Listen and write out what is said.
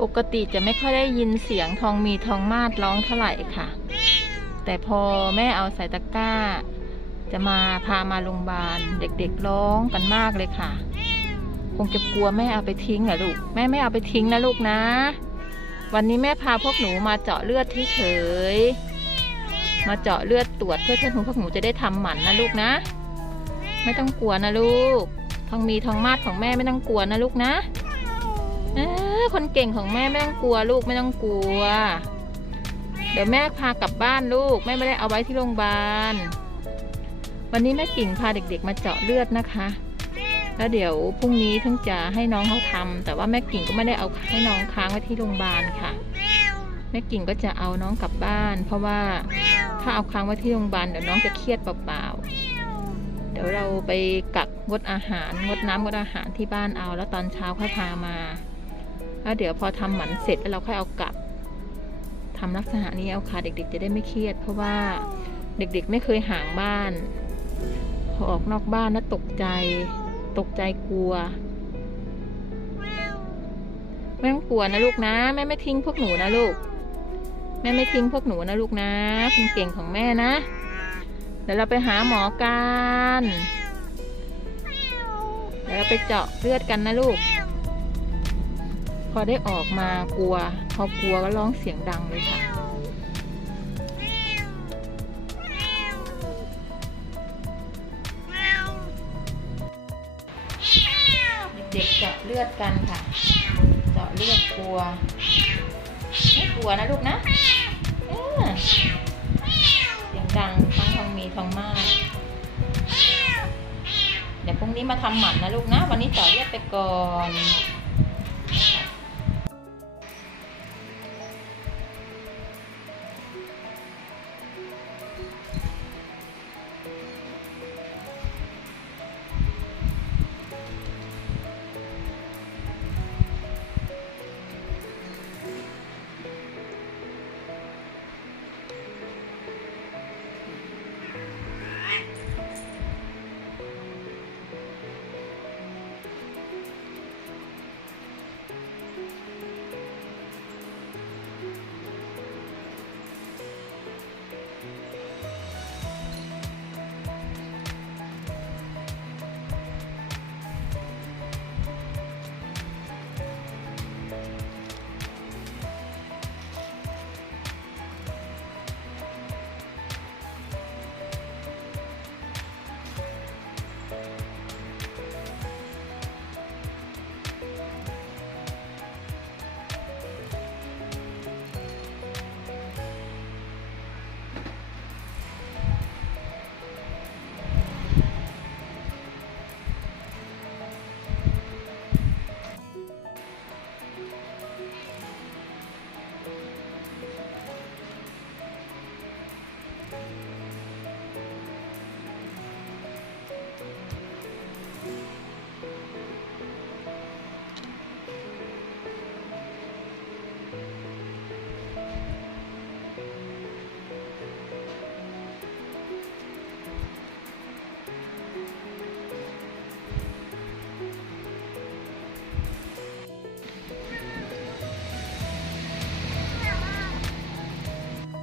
ปกติจะไม่ค่อยได้ยินเสียงทองมีทองมาดร้องเท่าไหร่ค่ะ แต่พอแม่เอาใส่ตะกร้า จะมาพามาโรงพยาบาล เด็กๆร้องกันมากเลยค่ะ คงจะกลัวแม่เอาไปทิ้งเหรอลูก แม่ไม่เอาไปทิ้งนะลูกนะ วันนี้แม่พาพวกหนูมาเจาะเลือดเฉยมาเจาะเลือดตรวจเพื่อที่พวกหนูจะได้ทำหมันนะลูกนะ ไม่ต้องกลัวนะลูกทองมีทองมาดของแม่ไม่ต้องกลัวนะลูกนะ คนเก่งของแม่ไม่ต้องกลัวลูกไม่ต้องกลัว เดี๋ยวแม่พากลับบ้านลูกแม่ไม่ได้เอาไว้ที่โรงพยาบาล วันนี้แม่กิ่งพาเด็กๆมาเจาะเลือดนะคะ แล้วเดี๋ยวพรุ่งนี้ถึงจะให้น้องเขาทำแต่ว่าแม่กิ่งก็ไม่ได้เอาให้น้องค้างไว้ที่โรงพยาบาลค่ะ แม่กิ่งก็จะเอาน้องกลับบ้าน เพราะว่าถ้าเอาค้างไว้ที่โรงพยาบาลเดี๋ยวน้องจะเครียดเปล่าๆ เดี๋ยวเราไปกักงดอาหารงดน้ำงดอาหารที่บ้านเอาแล้วตอนเช้าค่อยพามา แล้วเดี๋ยวพอทำหมันเสร็จแล้วเราค่อยเอากลับทำลักษณะนี้เอาค่ะเด็กๆ จะได้ไม่เครียด เพราะว่าเด็กๆ ไม่เคยห่างบ้าน พอออกนอกบ้านแล้วตกใจ ตกใจกลัวไม่ต้องกลัวนะลูกนะแม่ไม่ทิ้งพวกหนูนะลูก แม่ไม่ทิ้งพวกหนูนะลูกนะคุณเก่งของแม่นะเดี๋ยวเราไปหาหมอกันเดี๋ยวเราไปเจาะเลือดกันนะลูก พอได้ออกมากลัว พอกลัวก็ร้องเสียงดังเลยค่ะ เด็กเจาะเลือดกันค่ะ เจาะเลือดกลัว ไม่กลัวนะลูกนะเออเสียงดังทั้งทองมีทองมาก เดี๋ยวพรุ่งนี้มาทำหมันนะลูกนะ วันนี้เจาะเลือดไปก่อน